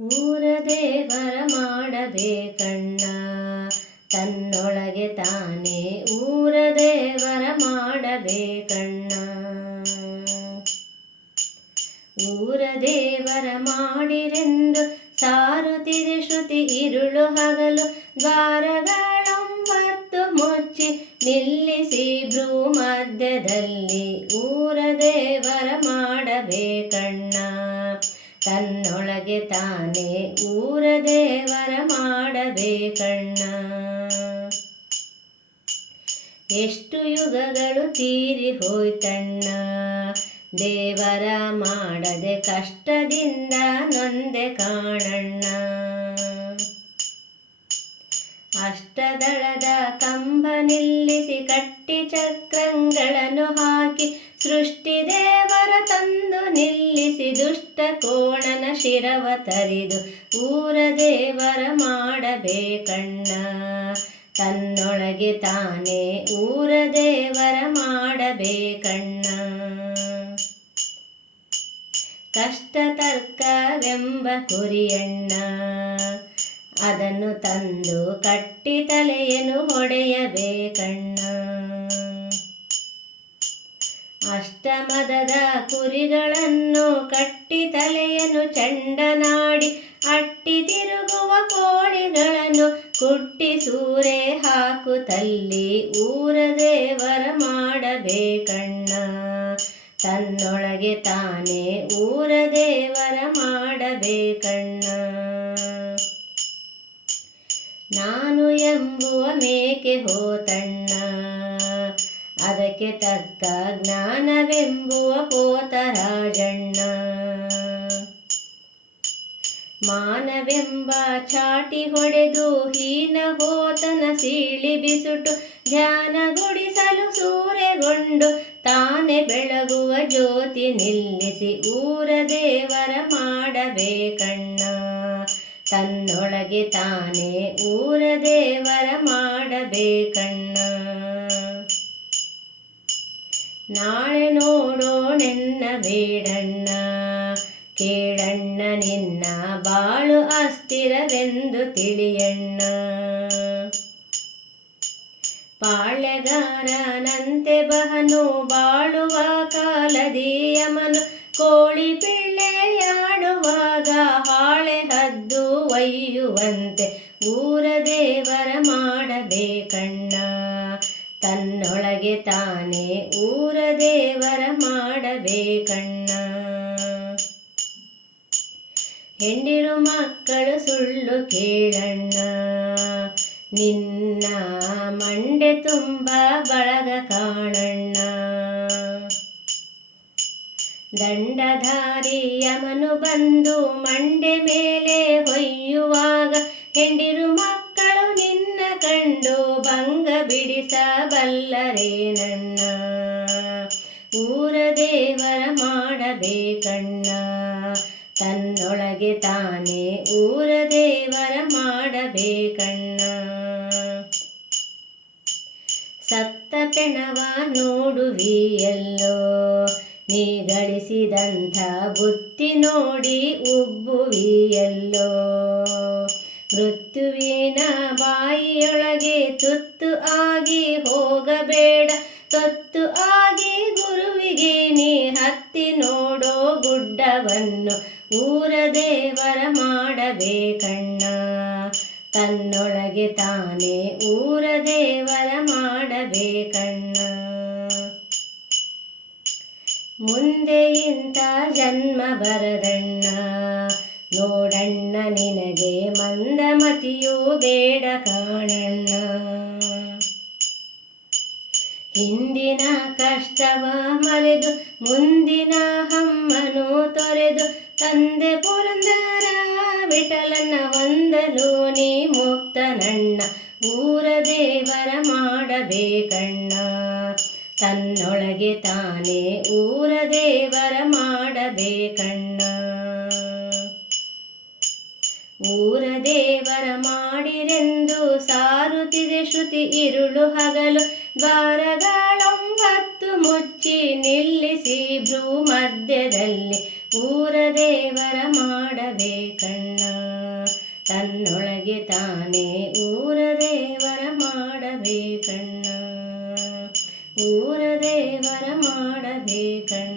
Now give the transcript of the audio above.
ಊರ ದೇವರ ಮಾಡಬೇಕಣ್ಣ. ತನ್ನೊಳಗೆ ತಾನೇ ಊರ ದೇವರ ಮಾಡಬೇಕಣ್ಣ. ಊರ ದೇವರ ಮಾಡಿರೆಂದು ಸಾರುತ್ತಿದೆ ಶ್ರುತಿ, ಇರುಳು ಹಗಲು ದ್ವಾರಗಳೊಂಬತ್ತು ಮುಚ್ಚಿ ನಿಲ್ಲಿಸಿ ತನ್ನೊಳಗೆ ತಾನೇ ಊರ ದೇವರ ಮಾಡಬೇಕಣ್ಣ. ಎಷ್ಟು ಯುಗಗಳು ತೀರಿ ಹೋಯ್ತಣ್ಣ. ದೇವರ ಮಾಡದೆ ಕಷ್ಟದಿಂದ ನೊಂದೆ ಕಾಣಣ್ಣ. ಅಷ್ಟದಳದ ಕಂಬ ನಿಲ್ಲಿಸಿ ಕಟ್ಟಿ ಚಕ್ರಂಗಳನ್ನು ಹಾಕಿ ಸೃಷ್ಟಿ ದೇವರ ತಂದು ನಿಲ್ಲಿಸಿ ದುಷ್ಟ ಕೋಣನ ಶಿರವ ತರಿದು ಊರ ದೇವರ ಮಾಡಬೇಕಣ್ಣ. ತನ್ನೊಳಗೆ ತಾನೇ ಊರ ದೇವರ ಮಾಡಬೇಕಣ್ಣ. ಕಷ್ಟ ತರ್ಕವೆಂಬ ಕುರಿಯಣ್ಣ. ಅದನ್ನು ತಂದು ಕಟ್ಟಿ ತಲೆಯನ್ನು ಹೊಡೆಯಬೇಕಣ್ಣ. ಅಷ್ಟಮದದ ಕುರಿಗಳನ್ನು ಕಟ್ಟಿ ತಲೆಯನ್ನು ಚಂಡನಾಡಿ ಅಟ್ಟಿ ತಿರುಗುವ ಕೋಳಿಗಳನ್ನು ಕುಟ್ಟಿ ಸೂರೆ ಹಾಕುತ್ತಲ್ಲಿ ಊರ ದೇವರ ಮಾಡಬೇಕಣ್ಣ. ತನ್ನೊಳಗೆ ತಾನೇ ಊರ ದೇವರ ಮಾಡಬೇಕಣ್ಣ. ನಾನು ಎಂಬುವ ಮೇಕೆ ಹೋತಣ್ಣ. ಅದಕ್ಕೆ ತತ್ತ ಜ್ಞಾನವೆಂಬುವ ಪೋತರಾಜಣ್ಣ. ಮಾನವೆಂಬ ಚಾಟಿ ಹೊಡೆದು ಹೀನ ಹೋತನ ಸೀಳಿ ಬಿಸುಟು ಧ್ಯಾನಗೊಳಿಸಲು ಸೂರೆಗೊಂಡು ತಾನೆ ಬೆಳಗುವ ಜ್ಯೋತಿ ನಿಲ್ಲಿಸಿ ಊರ ದೇವರ ಮಾಡಬೇಕಣ್ಣ. ತನ್ನೊಳಗೆ ತಾನೇ ಊರ ದೇವರ ಮಾಡಬೇಕಣ್ಣ. ನಾಳೆ ನೋಡೋಣೆನ್ನ ಬೇಡಣ್ಣ, ಕೇಳಣ್ಣ ನಿನ್ನ ಬಾಳು ಅಸ್ಥಿರವೆಂದು ತಿಳಿಯಣ್ಣ. ಪಾಳ್ಯಗಾರನಂತೆ ಬಹನು ಬಾಳುವ ಕಾಲದೀಯಮನು ಕೋಳಿ ಪಿಳ್ಳೆಯಾಡುವಾಗ ಹಾಳೆ ಹದ್ದು ಒಯ್ಯುವಂತೆ ಊರ ದೇವರ ಮಾಡಬೇಕಣ್ಣ. ತನ್ನೊಳಗೆ ತಾನೇ ಊರ ದೇವರ ಮಾಡಬೇಕಣ್ಣ. ಹೆಂಡಿರು ಮಕ್ಕಳು ಸುಳ್ಳು ಕೇಳಣ್ಣ. ನಿನ್ನ ಮಂಡೆ ತುಂಬ ಬಳಗ ಕಾಣಣ್ಣ. ದಂಡಧಾರಿ ಯಮನು ಬಂದು ಮಂಡೆ ಮೇಲೆ ಹೊಯ್ಯುವಾಗ ಹೆಂಡಿರು ಬಿಡಿಸಬಲ್ಲರೇನಣ್ಣ ಊರ ದೇವರ ಮಾಡಬೇಕಣ್ಣ ತನ್ನೊಳಗೆ ತಾನೇ ಊರ ದೇವರ ಮಾಡಬೇಕಣ್ಣ ಸತ್ತ ಪೆಣವ ನೋಡುವಿಯಲ್ಲೋ? ನೀ ಗಳಿಸಿದಂಥ ಬುತ್ತಿ ನೋಡಿ ಉಬ್ಬುವಿಯಲ್ಲೋ? ಮೃತ್ಯುವಿನ ಬಾಯಿಯೊಳಗೆ ತುತ್ತು ಆಗಿ ಹೋಗಬೇಡ. ತೊತ್ತು ಆಗಿ ಗುರುವಿಗೆ ನೀ ಹತ್ತಿ ನೋಡೋ ಗುಡ್ಡವನ್ನು ಊರ ದೇವರ ಮಾಡಬೇಕಣ್ಣ. ತನ್ನೊಳಗೆ ತಾನೇ ಊರ ದೇವರ ಮಾಡಬೇಕಣ್ಣ. ಮುಂದೆ ಇಂಥ ಜನ್ಮ ಬರದಣ್ಣ. ನೋಡಣ್ಣ, ನಿನಗೆ ಮಂದಮತಿಯೂ ಬೇಡ ಕಾಣಣ್ಣ. ಹಿಂದಿನ ಕಷ್ಟವ ಮರೆದು, ಮುಂದಿನ ಹಮ್ಮನು ತೊರೆದು, ತಂದೆ ಪುರಂದರ ವಿಠಲನ ಹೊಂದಲು ನೀ ಮುಕ್ತನಣ್ಣ. ಊರ ದೇವರ ಮಾಡಬೇಕಣ್ಣ, ತನ್ನೊಳಗೆ ತಾನೇ ಊರ ದೇವರ ಮಾಡಬೇಕಣ್ಣ. ಊರ ದೇವರ ಮಾಡಿರೆಂದು ಸಾರುತ್ತಿದೆ ಶ್ರುತಿ ಇರುಳು ಹಗಲು. ದ್ವಾರಗಳೊಂಬತ್ತು ಮುಚ್ಚಿ ನಿಲ್ಲಿಸಿ ಭ್ರೂ ಮಧ್ಯದಲ್ಲಿ ಊರ ದೇವರ ಮಾಡವೇ ಕಣ್ಣ. ತನ್ನೊಳಗೆ ತಾನೇ ಊರ ದೇವರ ಮಾಡಬೇಕಣ್ಣ ಊರ ದೇವರ ಮಾಡಬೇಕಣ್ಣ